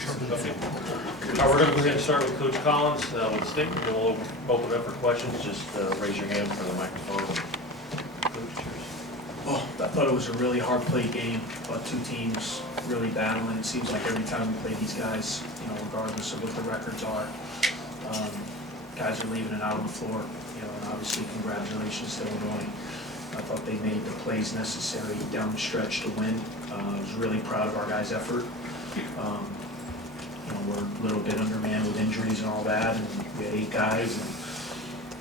Okay. We're going to go ahead and start with Coach Collins with a statement. We'll open it up for questions. Just raise your hand for the microphone. Coach, Oh, I thought it was a really hard played game, but two teams really battling. It seems like every time we play these guys, regardless of what the records are, guys are leaving it out on the floor. And obviously congratulations to Illinois. I thought they made the plays necessary down the stretch to win. I was really proud of our guys' effort. We're a little bit undermanned with injuries and all that, and we had 8 guys.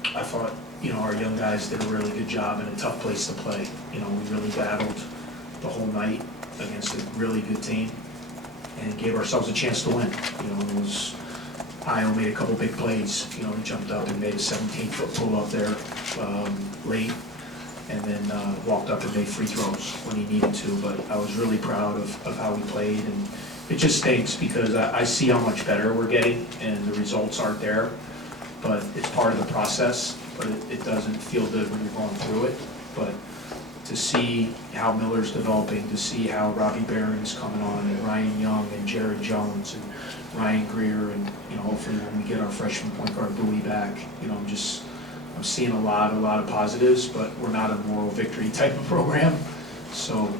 And I thought, our young guys did a really good job in a tough place to play. We really battled the whole night against a really good team and gave ourselves a chance to win. It was Io made a couple big plays. He jumped up and made a 17-foot pull-up there late, and then walked up and made free throws when he needed to. But I was really proud of how we played, and it just stinks because I see how much better we're getting, and the results aren't there. But it's part of the process, but it doesn't feel good when you're going through it. But to see how Miller's developing, to see how Robbie Barron's coming on, and Ryan Young, and Jared Jones, and Ryan Greer, and hopefully when we get our freshman point guard Bowie back, I'm seeing a lot of positives, but we're not a moral victory type of program. So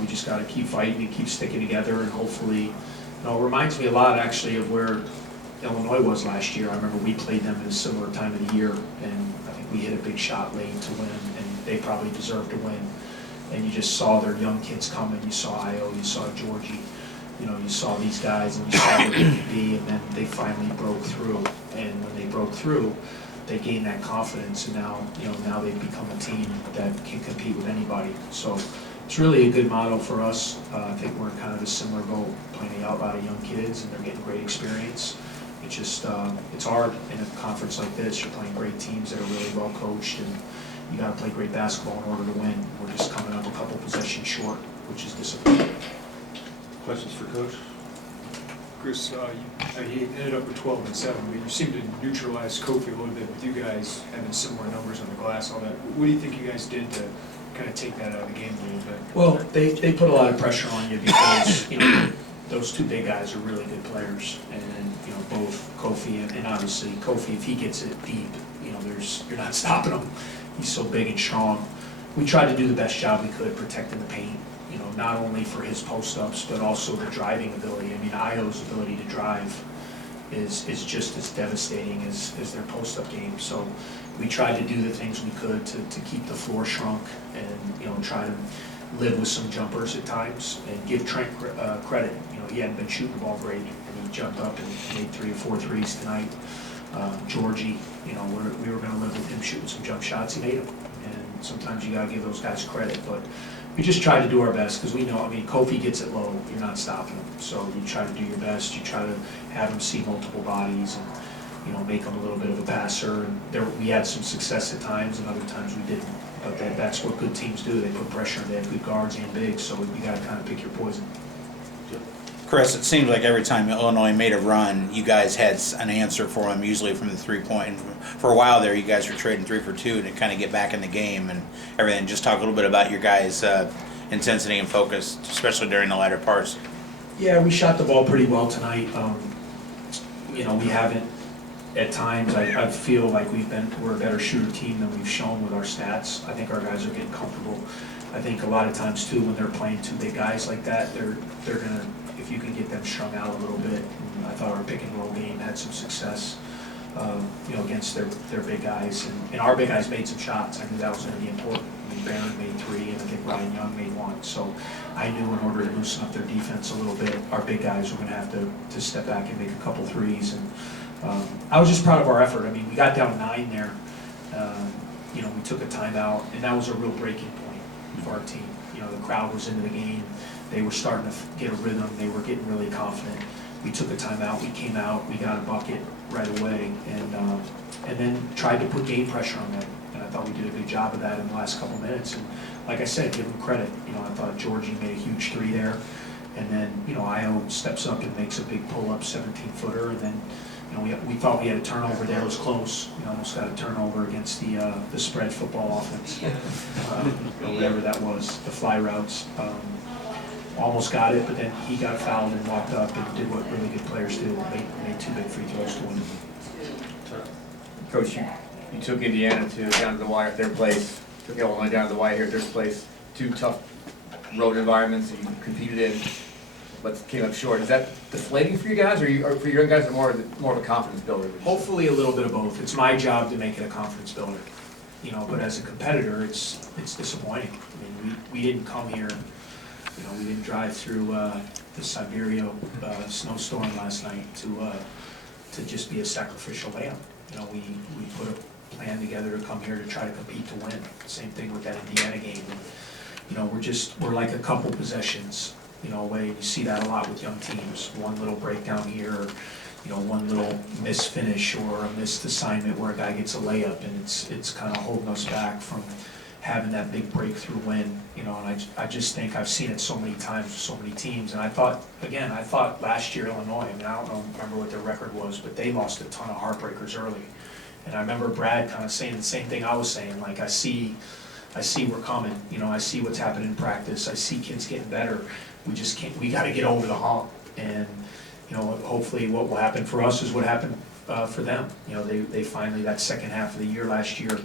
we just got to keep fighting and keep sticking together, and hopefully, it reminds me a lot actually of where Illinois was last year. I remember we played them at a similar time of the year, and I think we hit a big shot late to win, and they probably deserved to win. And you just saw their young kids coming. You saw Io, you saw Georgie, you saw these guys, and you saw what they could be, and then they finally broke through. And when they broke through, they gained that confidence, and now they've become a team that can compete with anybody. So it's really a good model for us. I think we're in kind of a similar boat, playing out a lot of young kids, and they're getting great experience. It's just, it's hard in a conference like this. You're playing great teams that are really well coached, and you got to play great basketball in order to win. We're just coming up a couple possessions short, which is disappointing. questions for Coach? Chris, you ended up with 12 and 7, but you seem to neutralize Kofi a little bit with you guys having similar numbers on the glass, all that. What do you think you guys did to kind of take that out of the game a little bit? Well, they put a lot of pressure on you because those two big guys are really good players, and both Kofi and obviously Kofi, if he gets it deep, you're not stopping him. He's so big and strong. We tried to do the best job we could protecting the paint, not only for his post-ups but also the driving ability. I mean, Io's ability to drive is just as devastating as their post-up game. So we tried to do the things we could to keep the floor shrunk, and try to live with some jumpers at times, and give Trent credit. He hadn't been shooting the ball great, and he jumped up and made 3 or 4 threes tonight. Georgie, we were going to live with him shooting some jump shots. He made them, and sometimes you got to give those guys credit. But we just try to do our best because we know. I mean, Kofi gets it low, you're not stopping him. So you try to do your best. You try to have him see multiple bodies, and make him a little bit of a passer. And we had some success at times, and other times we didn't. But that's what good teams do. They put pressure. They have good guards and bigs. So you got to kind of pick your poison. Chris, it seemed like every time Illinois made a run, you guys had an answer for them, usually from the three-point. For a while there, you guys were trading 3 for 2 to kind of get back in the game and everything. Just talk a little bit about your guys' intensity and focus, especially during the latter parts. Yeah, we shot the ball pretty well tonight. We haven't, at times, I feel like we're a better shooter team than we've shown with our stats. I think our guys are getting comfortable. I think a lot of times, too, when they're playing 2 big guys like that, they're going to, if you can get them strung out a little bit. And I thought our pick and roll game had some success, against their big guys. And our big guys made some shots. I knew that was going to be important. I mean, Barron made 3, and I think Ryan Young made 1. So I knew in order to loosen up their defense a little bit, our big guys were going to have to step back and make a couple threes. And I was just proud of our effort. I mean, we got down 9 there. We took a timeout, and that was a real breaking point for our team. The crowd was into the game. They were starting to get a rhythm. They were getting really confident. We took a timeout. We came out. We got a bucket right away, and then tried to put game pressure on them. And I thought we did a good job of that in the last couple minutes. And like I said, give them credit. I thought Georgie made a huge 3 there, and then Io steps up and makes a big pull-up 17-footer, and then we thought we had a turnover there. It was close. We almost got a turnover against the spread football offense, or whatever that was, the fly routes. almost got it, but then he got fouled and walked up and did what really good players do, made 2 big free throws to win. Coach, you took Indiana down to the wire at their place, took Illinois down to the wire here at their place. 2 tough road environments that you competed in, but came up short. Is that deflating for you guys, or for your young guys, more of a confidence builder? Hopefully a little bit of both. It's my job to make it a confidence builder, you know, but as a competitor, it's disappointing. I mean, we didn't come here, you know, we didn't drive through the Siberia snowstorm last night to just be a sacrificial lamb. You know, we put a plan together to come here to try to compete to win. Same thing with that Indiana game. And, you know, we're like a couple possessions, you know, away. You see that a lot with young teams. One little breakdown here, or, you know, one little misfinish or a missed assignment where a guy gets a layup, and it's kind of holding us back from having that big breakthrough win. You know, and I just think I've seen it so many times with so many teams. And I thought last year Illinois, I mean, I don't remember what their record was, but they lost a ton of heartbreakers early. And I remember Brad kind of saying the same thing I was saying, like, I see we're coming, you know, I see what's happening in practice, I see kids getting better, we gotta get over the hump. And, you know, hopefully what will happen for us is what happened for them. You know, they finally, that second half of the year last year,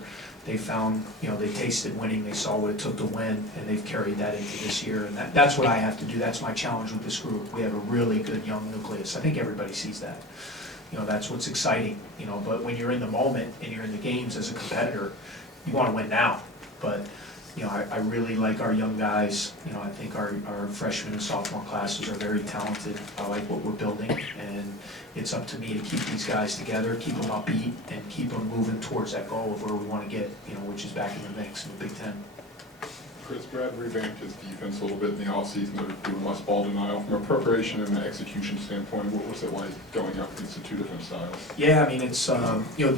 they found, you know, they tasted winning, they saw what it took to win, and they've carried that into this year. And that's what I have to do, that's my challenge with this group. We have a really good young nucleus, I think everybody sees that. You know, that's what's exciting, you know, but when you're in the moment and you're in the games as a competitor, you wanna win now. But, you know, I really like our young guys. You know, I think our freshman and sophomore classes are very talented. I like what we're building, and it's up to me to keep these guys together, keep them upbeat, and keep them moving towards that goal of where we want to get, you know, which is back in the mix in the Big Ten. Chris, Brad revamped his defense a little bit in the offseason to do less ball denial. From a preparation and execution standpoint, what was it like going up against the 2 different styles? Yeah, I mean, it's, you know,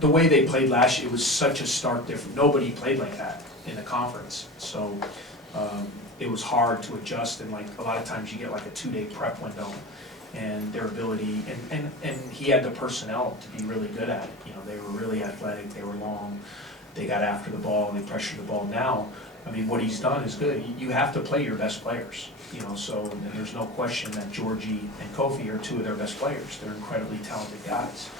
the way they played last year, it was such a stark difference. Nobody played like that in the conference. So it was hard to adjust, and like a lot of times you get like a 2-day prep window, and their ability, and he had the personnel to be really good at it. You know, they were really athletic, they were long, they got after the ball, they pressured the ball. Now, I mean, what he's done is good. You have to play your best players, you know, so and there's no question that Georgie and Kofi are 2 of their best players. They're incredibly talented guys.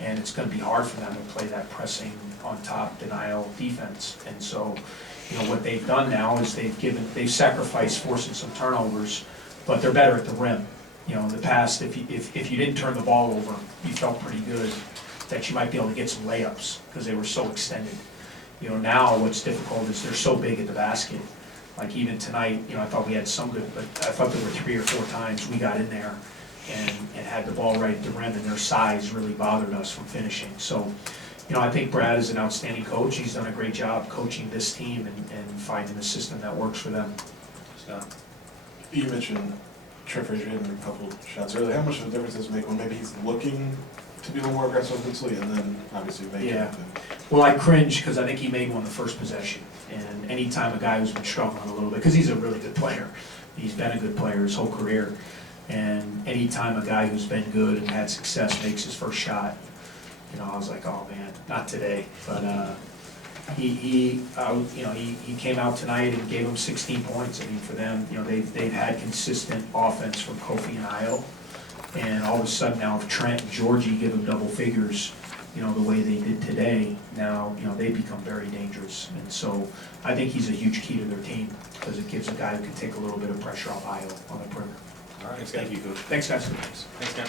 And it's going to be hard for them to play that pressing on top denial defense. And so, you know, what they've done now is they've sacrificed forcing some turnovers, but they're better at the rim. You know, in the past, if you didn't turn the ball over, you felt pretty good that you might be able to get some layups because they were so extended. You know, now what's difficult is they're so big at the basket. Like even tonight, you know, I thought we had some good, but I thought there were 3 or 4 times we got in there and had the ball right at the rim, and their size really bothered us from finishing. So, you know, I think Brad is an outstanding coach. He's done a great job coaching this team and finding a system that works for them. Scott? You mentioned Trent Frazier hitting a couple shots earlier. How much of a difference does it make when maybe he's looking to be a little more aggressive offensively and then obviously making Yeah. it? Well, I cringe because I think he made one the first possession. And anytime a guy who's been struggling a little bit, because he's a really good player, he's been a good player his whole career. And anytime a guy who's been good and had success makes his first shot, you know, I was like, oh man, not today. But he came out tonight and gave them 16 points. I mean, for them, you know, they've had consistent offense from Kofi and Io. And all of a sudden now, if Trent and Georgie give them double figures, you know, the way they did today, now, you know, they become very dangerous. And so I think he's a huge key to their team because it gives a guy who can take a little bit of pressure off Io on the perimeter. All right, thank you, Coach. Thanks, guys. Thanks, Ken.